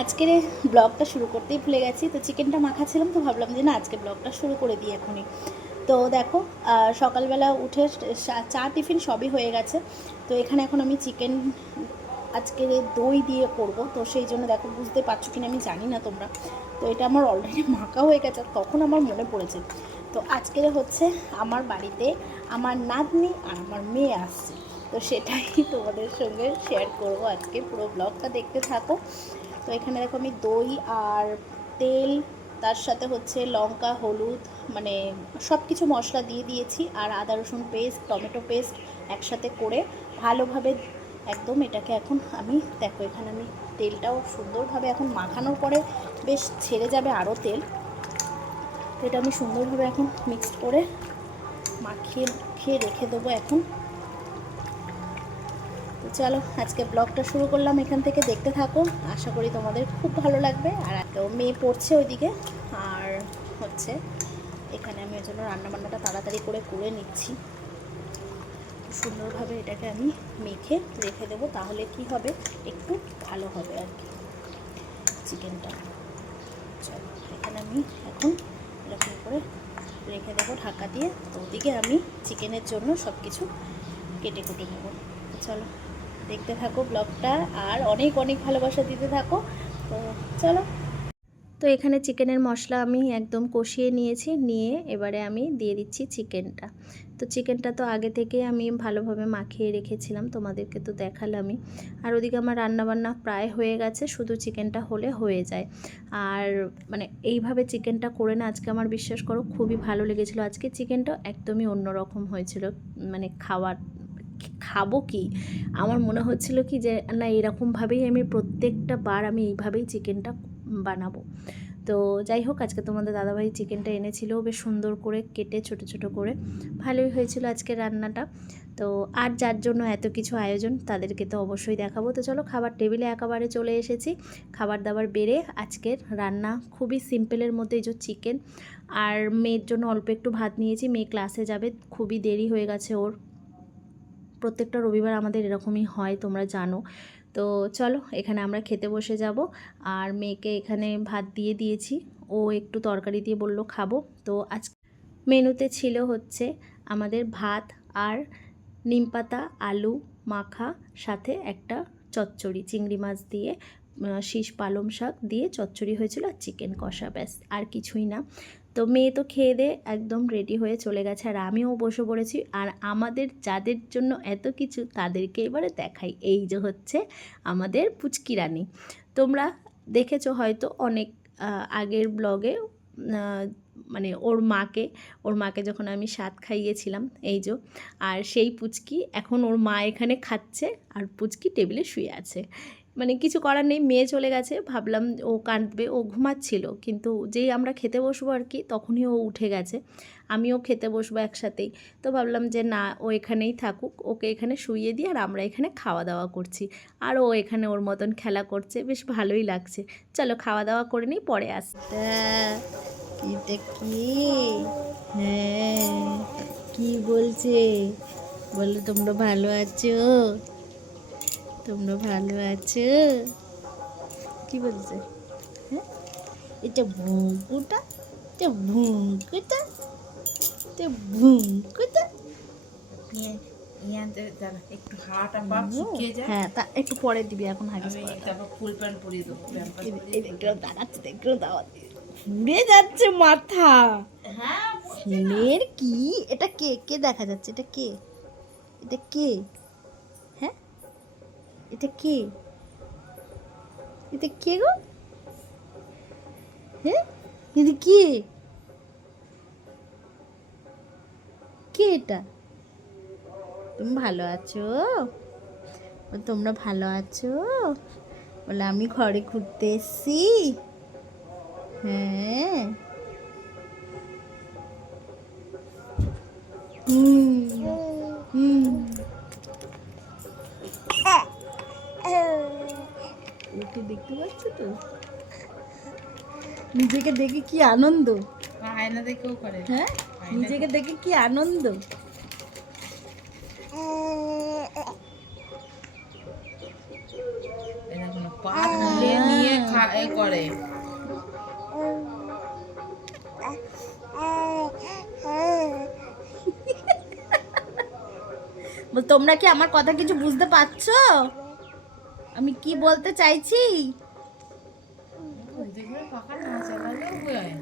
আজকের ব্লগটা শুরু করতেই ভুলে গেছি। তো চিকেনটা মাখাচ্ছিলাম, তো ভাবলাম যে না আজকে ব্লগটা শুরু করে দিই এখনই। তো দেখো সকালবেলা উঠে চা টিফিন সবই হয়ে গেছে। তো এখানে এখন আমি চিকেন আজকে দই দিয়ে করব। তো সেই জন্য দেখো, বুঝতে পারছো কিনা আমি জানি না তোমরা, তো এটা আমার অলরেডি মাখা হয়ে গেছে, তখন আমার মনে পড়েছে। তো আজকের হচ্ছে আমার বাড়িতে আমার নাতনি আর আমার মেয়ে আসছে, তো সেটাই তোমাদের সঙ্গে শেয়ার করব আজকে। পুরো ব্লগটা দেখতে থাকো। তো এখানে দেখো আমি দই আর তেল, তার সাথে হচ্ছে লঙ্কা, হলুদ, মানে সব কিছু মশলা দিয়ে দিয়েছি, আর আদা রসুন পেস্ট, টমেটো পেস্ট একসাথে করে ভালোভাবে একদম এটাকে এখন আমি দেখো, এখানে আমি তেলটাও সুন্দরভাবে এখন মাখানোর পরে বেশ ছেড়ে যাবে আরও তেল। তো এটা আমি সুন্দরভাবে এখন মিক্সড করে মাখিয়ে রেখে দেবো এখন। তো চলো আজকে ব্লগটা শুরু করলাম, এখান থেকে দেখতে থাকো, আশা করি তোমাদের খুব ভালো লাগবে। আর একটা মেয়ে পড়ছে ওইদিকে, আর হচ্ছে এখানে আমি ওই জন্য রান্নাবান্নাটা তাড়াতাড়ি করে নিচ্ছি। সুন্দরভাবে এটাকে আমি মেখে রেখে দেবো, তাহলে কি হবে, একটু ভালো হবে আর কি চিকেনটা। চলো এখানে আমি এখন এরকম করে রেখে দেবো ঢাকা দিয়ে। তো ওদিকে আমি চিকেনের জন্য সব কিছু কেটে কুটে নেব। চলো দেখতে থাকো ব্লগটা, আর অনেক অনেক ভালোবাসা দিতে থাকো। তো চলো। তো এখানে চিকেনের মশলা আমি একদম কষিয়ে নিয়ে এবারে আমি দিয়ে দিচ্ছি চিকেনটা। তো চিকেনটা তো আগে থেকে আমি ভালোভাবে মাখিয়ে রেখেছিলাম, তোমাদেরকে তো দেখালামই। আর ওদিকে আমার রান্নাবান্না প্রায় হয়ে গেছে, শুধু চিকেনটা হলে হয়ে যায়। আর মানে এইভাবে চিকেনটা করে না আজকে আমার, বিশ্বাস করো, খুবই ভালো লেগেছিলো। আজকে চিকেনটা একদমই অন্যরকম হয়েছিল, মানে খাবো কি, আমার মনে হচ্ছিল কি যে না এরকমভাবেই আমি প্রত্যেকটা বার আমি এইভাবেই চিকেনটা বানাবো। তো যাই হোক, আজকে তোমাদের দাদাভাই চিকেনটা এনেছিল বেশ সুন্দর করে কেটে ছোট ছোট করে, ভালোই হয়েছিল আজকে রান্নাটা। তো আর যার জন্য এত কিছু আয়োজন, তাদেরকে তো অবশ্যই দেখাবো। তো চলো খাবার টেবিলে একেবারে চলে এসেছি, খাবার দাবার বেড়ে আজকের রান্না খুবই সিম্পলের মধ্যে, এই যে চিকেন। আর মেয়ের জন্য অল্প একটু ভাত নিয়েছি, মেয়ে ক্লাসে যাবে, খুবই দেরি হয়ে গেছে ওর। প্রত্যেকটা রবিবার আমাদের এরকমই হয়, তোমরা জানো। তো চলো এখানে আমরা খেতে বসে যাব। আর মেয়েকে এখানে ভাত দিয়ে দিয়েছি, ও একটু তরকারি দিয়ে বললো খাবো। তো আজ মেনুতে ছিল হচ্ছে আমাদের ভাত আর নিমপাতা আলু মাখা, সাথে একটা চচ্চড়ি চিংড়ি মাছ দিয়ে, শীষ পালং শাক দিয়ে চচ্চড়ি হয়েছিল, আর চিকেন কষা, ব্যাস আর কিছুই না। তো মেয়ে তো খেয়ে দিয়ে একদম রেডি হয়ে চলে গেছে, আর আমিও বসে পড়েছি। আর আমাদের যাদের জন্য এত কিছু, তাদেরকে এবারে দেখাই। এই যে হচ্ছে আমাদের পুচকি রানী, তোমরা দেখেছো হয়তো অনেক আগের ব্লগে, মানে ওর মাকে যখন আমি সাত খাইয়েছিলাম, এই যে। আর সেই পুচকি এখন ওর মা এখানে খাচ্ছে, আর পুচকি টেবিলে শুয়ে আছে। মানে কিছু করার নেই, মেয়ে চলে গেছে, ভাবলাম ও কাঁদবে, ও ঘুমাচ্ছিল, কিন্তু যেই আমরা খেতে বসবো আর কি, তখনই ও উঠে গেছে। আমিও খেতে বসবো একসাথেই। তো ভাবলাম যে না, ও এখানেই থাকুক, ওকে এখানে শুইয়ে দিই, আর আমরা এখানে খাওয়া দাওয়া করছি। আর ও এখানে ওর মতন খেলা করছে, বেশ ভালোই লাগছে। চলো খাওয়া দাওয়া করে নিই, পরে আসতে। এটা কি? হ্যাঁ, কি বলছে বলো, তোমরা ভালো আছো? তোমরা ভালো আছো? কি বলছে? হ্যাঁ, এটা ভুঁকুটা, এটা ভুঁকুটা, এটা ভুঁকুটা। একটু হাওয়াটা পাক শুকিয়ে যায়। হ্যাঁ, তা একটু পরে দিবি, এখন হাগিস আমি পরাটা। তারপর ফুল প্যান্ট পরিয়ে দেবো, প্যাম্পাস পরিয়ে এই ফুল একটু প্যান্ট। দাঁড়াচ্ছে, একটু দাওয়াত ঘুরে যাচ্ছে মাথা। হ্যাঁ ফুলের কি? এটা কে কে দেখা যাচ্ছে? এটা কে? এটা কে? হ্যাঁ, এটা কে? এটা কে গো? হ্যাঁ, এটা কে? কে এটা? তুমি ভালো আছো? তোমরা ভালো আছো? বলে আমি ঘরে ঘুরতে এসছি। হ্যাঁ। হুম হুম। ওকে দেখতে পাচ্ছ তো, নিজেকে দেখে কি আনন্দ। আয়না দেখেও করে। হ্যাঁ, নিজেকে দেখে কি আনন্দ। পা তুলে নিয়ে এ করে। তোমরা কি আমার কথা কিছু বুঝতে পারছো? আমি কি বলতে চাইছি? পাখা না চালালেও হয়।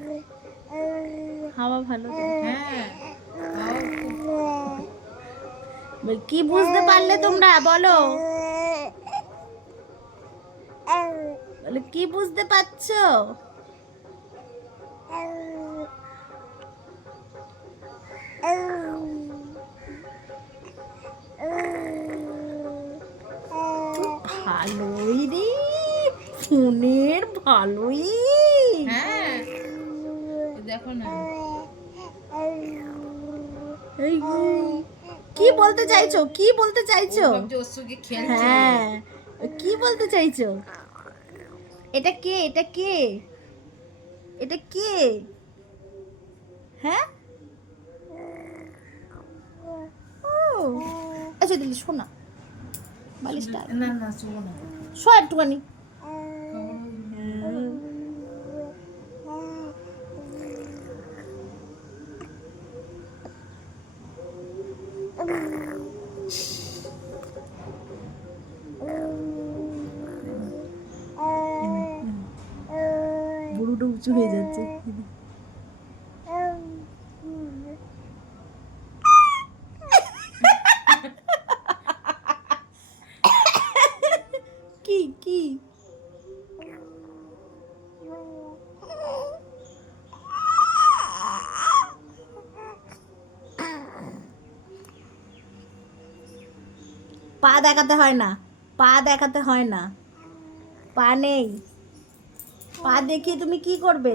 হাওয়া ভালো তো। হ্যাঁ, হাওয়া খুব। কি বুঝতে পারলে তোমরা বলো? বলে কি বুঝতে পারছো? ভালোই রে, ফোনের ভালোই। হ্যাঁ, দেখো না। এই, কি বলতে চাইছো? কি বলতে চাইছো? ও ভাবছে ওর সঙ্গে খেলছে। হ্যাঁ, কি বলতে চাইছো? এটা কে? এটা কে? এটা কে? হ্যাঁ, ও আচ্ছা দিলি শোনা বালিশটা না না, শোবো না। শো একটুখানি। বুড়োটা উঁচু হয়ে যাচ্ছে। কি কি পা দেখাতে হয় না, পা দেখাতে হয় না, পা নেই। পা দেখিয়ে তুমি কি করবে?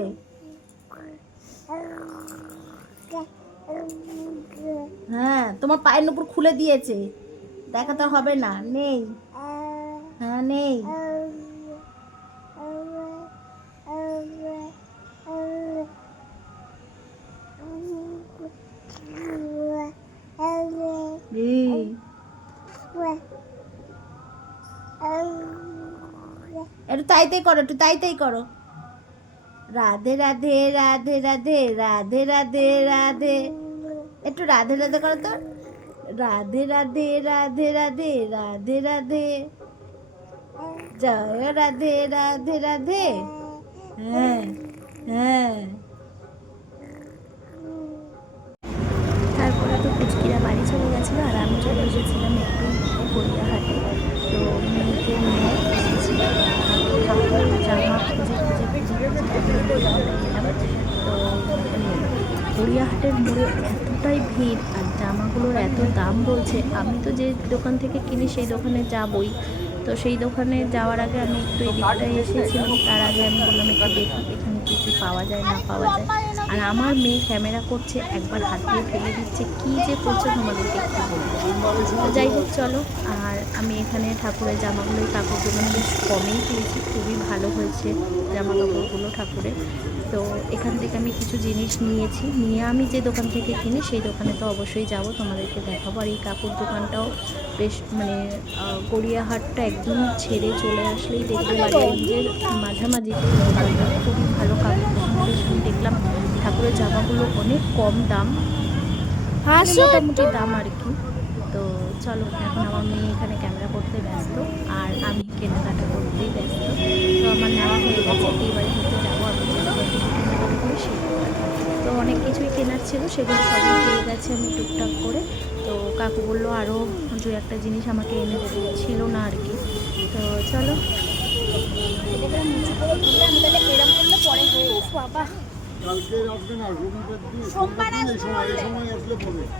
হ্যাঁ, তোমার পায়ের উপর খুলে দিয়েছে, দেখাতে হবে না, নেই। হ্যাঁ নেই। একটু তাই তাই করো, একটু তাই তাই করো। রাধে রাধে রাধে রাধে রাধে রাধে রাধে, একটু রাধে রাধে করো তো। রাধে রাধে রাধে রাধে রাধে রাধে, জয় রাধে রাধে রাধে। হ্যাঁ হ্যাঁ। তারপরে তো পুচকিরা বাড়ি চলে গেছিলো আর আমি চলে এসেছিলাম একটু গড়িয়াহাটে। তো মেয়েকে নিয়ে এসেছিলাম ঠাকুরের জামা খুঁজে খুঁজে খুঁজে খুঁজে গেলাম। তো গড়িয়াহাটের মোড়ে এতটাই ভিড় আর জামাগুলোর এত দাম বলছে। আমি তো যে দোকান থেকে কিনি সেই দোকানে যাবই, তো সেই দোকানে যাওয়ার আগে আমি একটু এই দিকটায় এসেছিলাম। তার আগে আমি বললাম একটু দেখি এখানে কী কী পাওয়া যায় না পাওয়া যায়। আর আমার মেয়ে ক্যামেরা করছে, একবার হাত দিয়ে ফেলে দিচ্ছে, কী যে করছে তোমাদেরকে একটু বলবো। তো যাই হোক চলো। আর আমি এখানে ঠাকুরের জামাগুলোই কাপড়গুলো বেশ কমেই পেয়েছি, খুবই ভালো হয়েছে জামা কাপড়গুলো ঠাকুরের। তো এখান থেকে আমি কিছু জিনিস নিয়েছি, নিয়ে আমি যে দোকান থেকে কিনি সেই দোকানে তো অবশ্যই যাব, তোমাদেরকে দেখাবো। আর এই কাপড় দোকানটাও বেশ মানে গড়িয়াহাটটা একদম ছেড়ে চলে আসলেই দেখতে রেঞ্জের মাঝামাঝিতে খুবই ভালো কাপড় দোকান। বেশ আমি দেখলাম ঠাকুরের জামাগুলো অনেক কম দাম, মোটামুটি দাম আর কি। তো চলো, এখন আমার মেয়ে এখানে ক্যামেরা করতে ব্যস্ত আর আমি কেনাকাটা করতেই ব্যস্ত। তো আমার নেওয়া হয়ে গেছে, এবারে হচ্ছে যাবো আমি যে দোকান থেকে কেনাকাটা করি সেই দোকানে। তো অনেক কিছুই কেনার ছিল, সেগুলো সবই পেয়ে গেছে আমি টুকটাক করে। তো কাকু বললো আরও দু একটা জিনিস আমাকে এনে দেবে, ছিল না আর কি। তো চলো, আমি তাহলে এরম করলে পরে বাবা সোমবার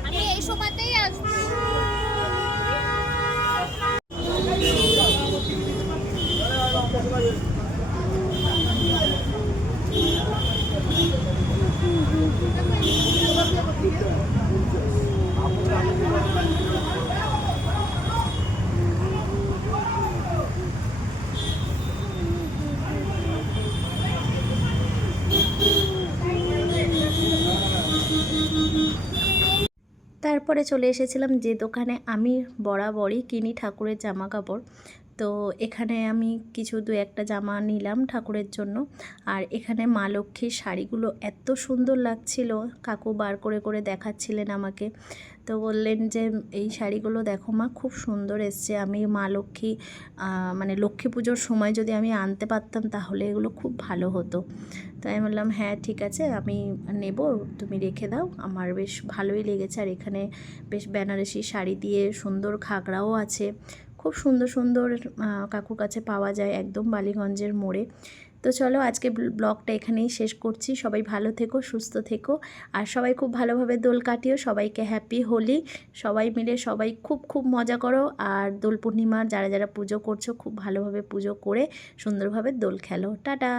আমি এই সময়তেই আসবো। তারপরে চলে এসেছিলাম যে দোকানে আমি বরাবরই কিনি ঠাকুরের জামা কাপড়। তো এখানে আমি কিছু 2-1টা জামা নিলাম ঠাকুরের জন্য। আর এখানে মা লক্ষ্মীর শাড়িগুলো এত সুন্দর লাগছিল, কাকু বার করে করে দেখাচ্ছিলেন আমাকে। তো বললেন যে এই শাড়িগুলো দেখো মা, খুব সুন্দর এসছে, আমি মা লক্ষ্মী মানে লক্ষ্মী পুজোর সময় যদি আমি আনতে পারতাম তাহলে এগুলো খুব ভালো হতো। তো আমি বললাম হ্যাঁ ঠিক আছে, আমি নেব, তুমি রেখে দাও, আমার বেশ ভালোই লেগেছে। আর এখানে বেশ বেনারসি শাড়ি দিয়ে সুন্দর ঘাগরাও আছে, খুব সুন্দর সুন্দর কাকুর কাছে পাওয়া যায় একদম বালিগঞ্জের মোড়ে। তো চলো আজকে ব্লগটা এখানেই শেষ করছি। সবাই ভালো থেকো, সুস্থ থেকো, আর সবাই খুব ভালোভাবে দোল কাটিও। সবাইকে হ্যাপি হোলি। সবাই মিলে সবাই খুব খুব মজা করো। আর দোল পূর্ণিমার যারা যারা পুজো করছো খুব ভালোভাবে পুজো করে সুন্দরভাবে দোল খেলো। টাটা।